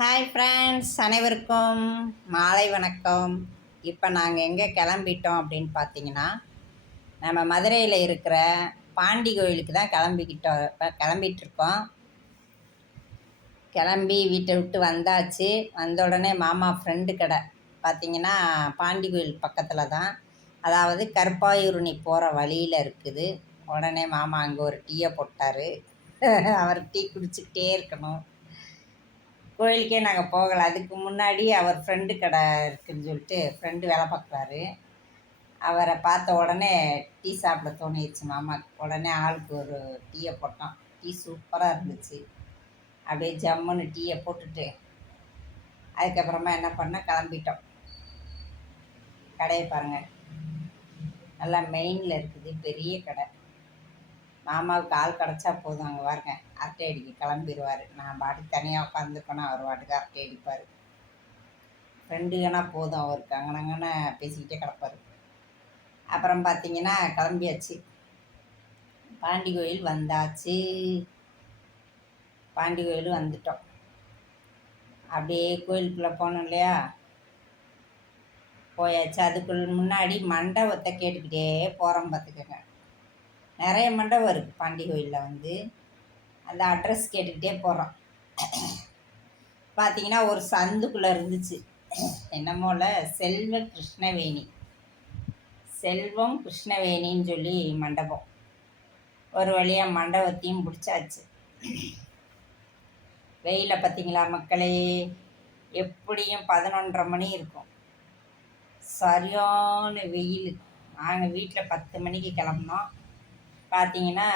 Hi friends, அனைவருக்கும் மாலை வணக்கம். இப்போ நாங்கள் எங்கே கிளம்பிட்டோம் அப்படின்னு பார்த்தீங்கன்னா, நம்ம மதுரையில் இருக்கிற பாண்டி கோயிலுக்கு தான் கிளம்பிகிட்ருக்கோம். கிளம்பி வீட்டை விட்டு வந்தாச்சு. வந்த உடனே மாமா ஃப்ரெண்டு கடை பார்த்திங்கன்னா பாண்டி கோயில் பக்கத்தில் தான், அதாவது கருப்பாயூரணி போகிற வழியில் இருக்குது. உடனே மாமா அங்கே ஒரு டீயை போட்டார். அவர் டீ குடிச்சிக்கிட்டே இருக்கணும். கோயிலுக்கே நாங்கள் போகலை. அதுக்கு முன்னாடி அவர் ஃப்ரெண்டு கடை இருக்குதுன்னு சொல்லிட்டு ஃப்ரெண்டு வேலை பார்க்குறாரு. அவரை பார்த்த உடனே டீ சாப்பிட தோணிடுச்சு மாமாவுக்கு. உடனே ஆளுக்கு ஒரு டீயை போட்டோம். டீ சூப்பராக இருந்துச்சு. அப்படியே ஜம்முன்னு டீயை போட்டுட்டு அதுக்கப்புறமா என்ன பண்ணால் கிளம்பிட்டோம். கடையை பாருங்கள், நல்லா மெயினில் இருக்குது, பெரிய கடை. மாமாவுக்கு ஆள் கிடச்சா போதும், அங்கே பாருங்க அரட்டை அடிக்க கிளம்பிடுவார். நான் பாட்டுக்கு தனியாக உட்காந்துருக்கோன்னா அவர் பாட்டுக்கு அரட்டை அடிப்பார். ஃப்ரெண்டுங்கன்னா போதும் அவருக்கு, அங்கனங்கன்னு பேசிக்கிட்டே கிடப்பார். அப்புறம் பார்த்திங்கன்னா கிளம்பியாச்சு. பாண்டி கோயில் வந்தாச்சு. பாண்டி கோயில் வந்துட்டோம். அப்படியே கோயிலுக்குள்ளே போனோம் இல்லையா, போயாச்சு. அதுக்குள்ள முன்னாடி மண்டபத்தை கேட்டுக்கிட்டே போகிறோம் பார்த்துக்கோங்க. நிறைய மண்டபம் இருக்குது பாண்டி கோயிலில். அந்த அட்ரஸ் கேட்டுக்கிட்டே போகிறோம். பார்த்திங்கன்னா ஒரு சந்துக்குள்ளே இருந்துச்சு, என்னமோல செல்வம் கிருஷ்ணவேணின்னு சொல்லி மண்டபம். ஒரு வழியாக மண்டபத்தையும் பிடிச்சாச்சு. வெயில பார்த்திங்களா மக்களே, எப்படியும் 11:30 மணி இருக்கும். சரியான வெயில். நாங்கள் வீட்டில் 10 மணிக்கு கிளம்புனோம். பார்த்திங்கன்னா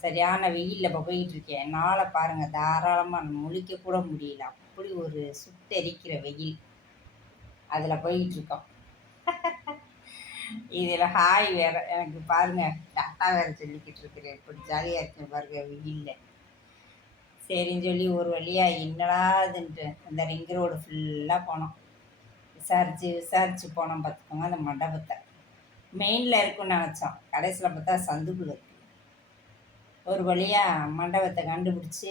சரியான வெயிலில் இப்போ போயிட்டுருக்கேன். என்னால் பாருங்கள் தாராளமாக முழிக்க கூட முடியல. அப்படி ஒரு சுட்டெரிக்கிற வெயில். அதில் போயிட்டுருக்கோம். இதில் ஹாய் வேறு எனக்கு பாருங்கள், டாட்டா வேறு சொல்லிக்கிட்டு இருக்கிறேன். இப்படி ஜாலியாக இருக்கேன் பாருங்கள் வெயிலில். சரின்னு சொல்லி ஒரு வழியாக என்னடாதுன்ட்டு அந்த ரிங் ரோடு ஃபுல்லாக போனோம். விசாரித்து போனோம் பார்த்துக்கோங்க. அந்த மண்டபத்தை மெயினில் இருக்குன்னு நினச்சோம். கடைசியில் பார்த்தா சந்துக்குள்ள இருக்கு. ஒரு வழியாக மண்டபத்தை கண்டுபிடிச்சி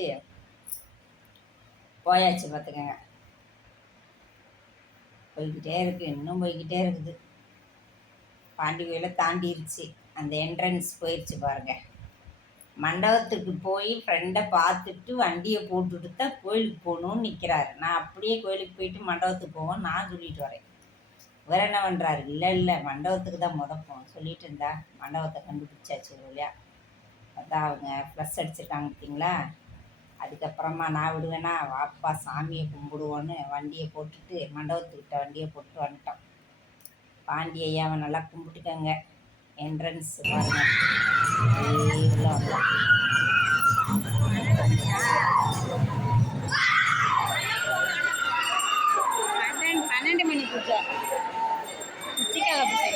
போயாச்சு பார்த்துக்கோங்க. போய்கிட்டே இருக்குது, இன்னும் போய்கிட்டே இருக்குது. பாண்டி கோயிலை தாண்டிருச்சு. அந்த என்ட்ரன்ஸ் போயிடுச்சு பாருங்கள். மண்டபத்துக்கு போய் ஃப்ரெண்டை பார்த்துட்டு வண்டியை போட்டுட்டு தான் கோயிலுக்கு போகணுன்னு நிற்கிறாரு. நான் அப்படியே கோயிலுக்கு போயிட்டு மண்டபத்துக்கு போவோம் நான் சொல்லிட்டு வரேன். வேறு என்ன பண்ணுறாரு, இல்லை மண்டபத்துக்கு தான் போகணும் சொல்லிட்டு இருந்தா. மண்டபத்தை கண்டுபிடிச்சாச்சு ஒரு வழியா. அதான் அவங்க ப்ளஸ் அடிச்சிருக்காங்க பார்த்தீங்களா. அதுக்கப்புறமா நான் விடுவேன்னா, வாப்பா சாமியை கும்பிடுவோன்னு வண்டியை போட்டுட்டு மண்டபத்துக்கிட்ட வண்டியை போட்டு வந்துட்டோம். பாண்டி ஐயாவை நல்லா கும்பிட்டுக்கங்க. என்ட்ரன்ஸ் பாருங்க. 12 மணி பூஜை, உச்சிக்கால பூஜை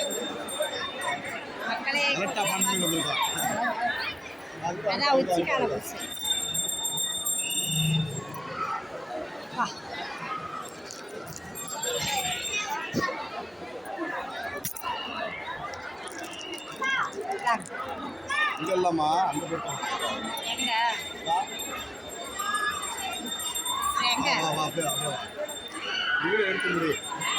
மக்களே. அதான் உச்சிக்கால பூஜை. இல்லம்மா அந்த பக்கம்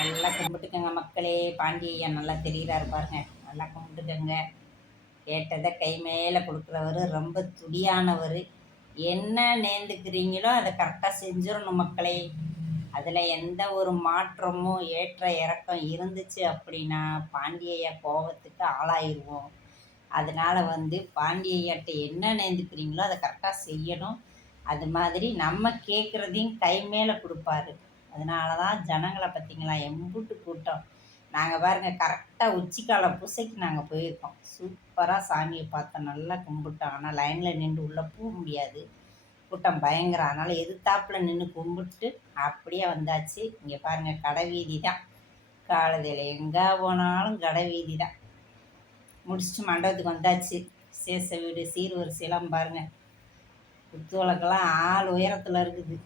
நல்லா கும்பிட்டுக்கங்க மக்களே. பாண்டியா நல்லா தெரிகிறாரு பாருங்க. நல்லா கும்பிட்டுக்கங்க. கேட்டதை கை மேலே கொடுக்குறவர், ரொம்ப துடியானவர். என்ன நேர்ந்துக்கிறீங்களோ அதை கரெக்டாக செஞ்சிடணும் மக்களே. அதில் எந்த ஒரு மாற்றமும் ஏற்ற இறக்கம் இருந்துச்சு அப்படின்னா பாண்டியா கோபத்துக்கு ஆளாயிடுவோம். அதனால் பாண்டியாட்ட என்ன நேர்ந்துக்கிறீங்களோ அதை கரெக்டாக செய்யணும். அது மாதிரி நம்ம கேட்குறதையும் கை மேலே கொடுப்பாரு. அதனால தான் ஜனங்களை பார்த்திங்களா எம்புட்டு கூட்டம். நாங்கள் பாருங்கள் கரெக்டாக உச்சிக்கால பூசைக்கு நாங்கள் போயிருக்கோம். சூப்பராக சாமியை பார்த்தோம், நல்லா கும்பிட்டோம். ஆனால் லைனில் நின்று உள்ளே போக முடியாது, கூட்டம் பயங்கரம். அதனால் எதிர்த்தாப்பில் நின்று கும்பிட்டு அப்படியே வந்தாச்சு. இங்கே பாருங்கள் கடை வீதி தான். காலத்தில் எங்கே போனாலும் கடை வீதி தான். முடிச்சுட்டு மண்டபத்துக்கு வந்தாச்சு. விசேஷ வீடு சீர்வரிசையெல்லாம் பாருங்கள். குத்து விளக்கெல்லாம் ஆள் உயரத்தில் இருக்குது.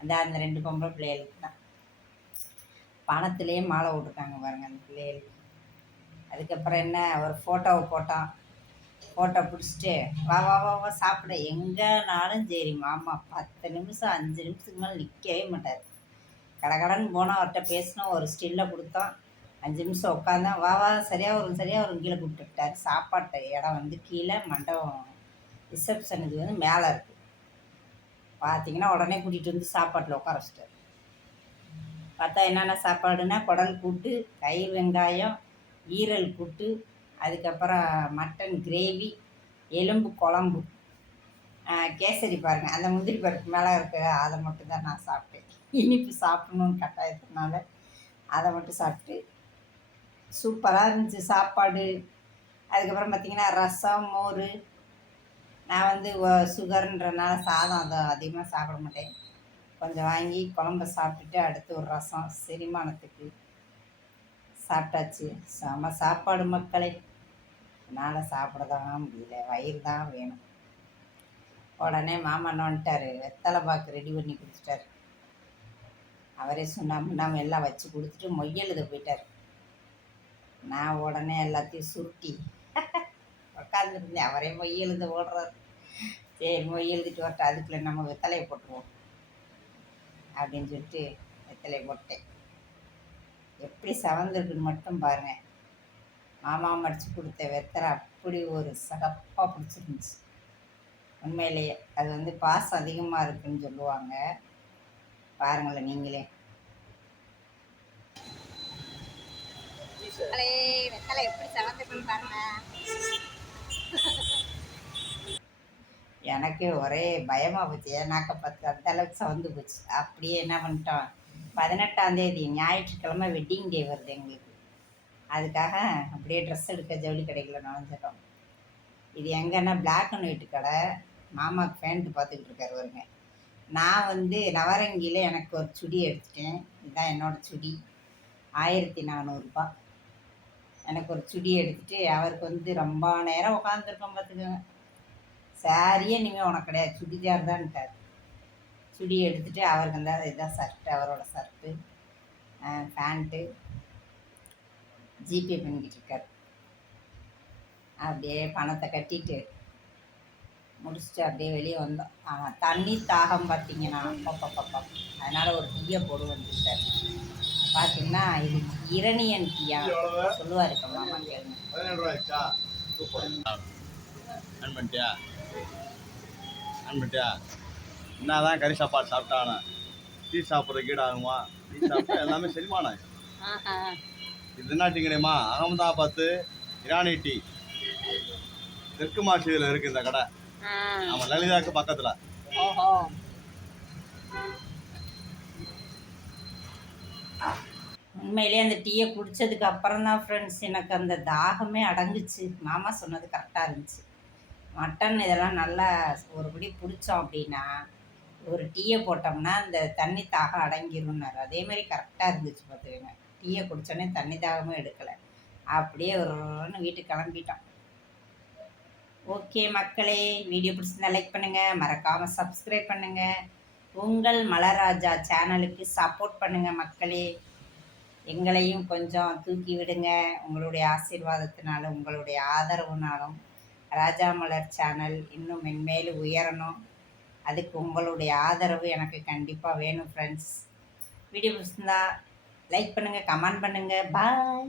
அந்த 2 பொம்பளை பிள்ளைகளுக்கு தான் பணத்துலேயே மாலை விட்டுருக்காங்க பாருங்கள் அந்த பிள்ளைகளுக்கு. அதுக்கப்புறம் என்ன, ஒரு ஃபோட்டோவை போட்டோம். ஃபோட்டோ பிடிச்சிட்டு வா வா வா வா சாப்பிட எங்கேனாலும் சரி மாமா 10 நிமிஷம் 5 நிமிஷத்துக்கு மேலே நிற்கவே மாட்டார். கடகடன்னு போனால் அவர்கிட்ட பேசினோம், ஒரு ஸ்டில்லை கொடுத்தோம், 5 நிமிஷம் உட்காந்தேன், வா வா சரியாக வரும் சரியாக வரும் கீழே கூப்பிட்டுட்டார். சாப்பாட்டு இடம் வந்து கீழே, மண்டபம் ரிசப்ஷனுக்கு வந்து மேலே இருக்குது. பார்த்தீங்கன்னா உடனே கூட்டிகிட்டு வந்து சாப்பாட்டில் உட்கார வச்சிட்டார். பார்த்தா என்னென்ன சாப்பாடுனா குடல் கூட்டு, தயிர் வெங்காயம், ஈரல் கூட்டு, அதுக்கப்புறம் மட்டன் கிரேவி, எலும்பு குழம்பு, கேசரி பாருங்கள், அந்த முந்திரி பருப்பு மேலே இருக்க அதை மட்டும்தான் நான் சாப்பிட்டேன். இனிப்பு சாப்பிடணுன்னு கட்டாயத்தினால அதை மட்டும் சாப்பிட்டு சூப்பராக இருந்துச்சு சாப்பாடு. அதுக்கப்புறம் பார்த்திங்கன்னா ரசம், மோர். நான் வந்து சுகர்ன்றனால சாதம் அதை அதிகமாக சாப்பிட மாட்டேன். கொஞ்சம் வாங்கி குழம்ப சாப்பிட்டுட்டு அடுத்து ஒரு ரசம் செரிமானத்துக்கு சாப்பிட்டாச்சு. செம சாப்பாடு மக்களை. என்னால் சாப்பிட தான் முடியல, வயிறு தான் வேணும். உடனே மாமா என்ன வந்துட்டார், வெத்தலை பாக்கு ரெடி பண்ணி கொடுத்துட்டாரு. அவரே சுண்ணாம்பு எல்லாம் வச்சு கொடுத்துட்டு மொய் எழுத போயிட்டார். நான் உடனே எல்லாத்தையும் சுருட்டி உட்காந்துருந்தேன். அவரே மொய் எழுத ஓடுறாரு. சரி மொய் எழுதிட்டு வரட்டும், அதுக்குள்ளே நம்ம வெத்தலையை போட்டுருவோம் அப்படின்னு சொல்லிட்டு வெத்தலையை போட்டேன். எப்படி செவந்திருக்குன்னு மட்டும் பாருங்கள். மாமா மடித்து கொடுத்த வெத்தலை அப்படி ஒரு சகப்பாக பிடிச்சிருந்துச்சு. உண்மையிலேயே அது வந்து பாசம் அதிகமாக இருக்குன்னு சொல்லுவாங்க. பாருங்களேன் நீங்களே. வெத்தலை எப்படி செவந்திருக்குன்னு பாருங்க. எனக்கு ஒரே பயமாக போச்சு, ஏன்னாக்க 10 அந்த அளவுக்கு சவந்து போச்சு. அப்படியே என்ன பண்ணிட்டோம், 18ஆம் தேதி ஞாயிற்றுக்கிழமை வெட்டிங் டே வருது எங்களுக்கு. அதுக்காக அப்படியே ட்ரெஸ் எடுக்க ஜவுளி கடைகளில் நுழைஞ்சிட்டோம். இது எங்கன்னா பிளாக் அண்ட் ஒயிட் கடை. மாமாவுக்கு ஃபேண்ட் பார்த்துக்கிட்டு இருக்காரு வருங்க. நான் வந்து நவரங்கியில் எனக்கு ஒரு சுடி எடுத்துட்டேன். இதுதான் என்னோடய சுடி, 1400 எனக்கு ஒரு சுடி எடுத்துகிட்டு அவருக்கு வந்து ரொம்ப நேரம் உட்காந்துருக்கோம் பார்த்துக்கோங்க. சாரியே இனிமேல் உனக்கு கிடையாது, சுடிதார் தான்ட்டார். சுடி எடுத்துகிட்டு அவருக்கு அந்த இதுதான் ஷர்ட்டு, அவரோட ஷர்ட்டு பேண்ட்டு ஜிபே பண்ணிக்கிட்டு இருக்கார். அப்படியே பணத்தை கட்டிட்டு முடிச்சுட்டு அப்படியே வெளியே வந்தோம். ஆனால் தண்ணி தாகம் பார்த்தீங்கன்னா பப்பா, அதனால் ஒரு டீயை போடு வந்துட்டார். பார்த்தீங்கன்னா இது இரணியன் டீயா சொல்லுவார். இப்போ மாமா கேளுங்க. 17 ரூபாய்க்கா? அன்பிட்டியா என்னதான் கறி சாப்பாடு சாப்பிட்டானா டீ சாப்பிட்ற கீடு ஆகுமா? டீ சாப்பிட்டா எல்லாமே செரிமானம் ஆகும். இது என்ன டீ கிடையுமா? அகமதாபாத்து இரானி டீ, தெற்கு மாசியில் இருக்குது இந்த கடை. ஆமாம், லலிதாவுக்கு பக்கத்தில். ஓஹோ, உண்மையிலே அந்த டீயை குடித்ததுக்கு அப்புறம் தான் ஃப்ரெண்ட்ஸ் எனக்கு அந்த தாகமே அடங்குச்சு. மாமா சொன்னது கரெக்டாக இருந்துச்சு. மட்டன் இதெல்லாம் நல்லா ஒருபடி பிடிச்சோம் அப்படின்னா ஒரு டீயை போட்டோம்னா அந்த தண்ணி தாகம் அடங்கிரும்னாரு. அதேமாதிரி கரெக்டாக இருந்துச்சு பார்த்துக்கோங்க. டீயை குடித்தோடனே தண்ணி தாகமும் எடுக்கலை. அப்படியே ஒரு வீட்டுக்கு கிளம்பிட்டோம். ஓகே மக்களே, வீடியோ பிடிச்சிருந்தா லைக் பண்ணுங்கள், மறக்காமல் சப்ஸ்கிரைப் பண்ணுங்கள். உங்கள் மலராஜா சேனலுக்கு சப்போர்ட் பண்ணுங்கள் மக்களே. எங்களையும் கொஞ்சம் தூக்கி விடுங்க. உங்களுடைய ஆசீர்வாதத்தினாலும் உங்களுடைய ஆதரவுனாலும் ராஜா மலர் சேனல் இன்னும் மென்மேலும் உயரணும். அதுக்கு உங்களுடைய ஆதரவு எனக்கு கண்டிப்பாக வேணும் ஃப்ரெண்ட்ஸ். வீடியோ பிடிச்சிருந்தா லைக் பண்ணுங்கள், கமெண்ட் பண்ணுங்கள். பாய்.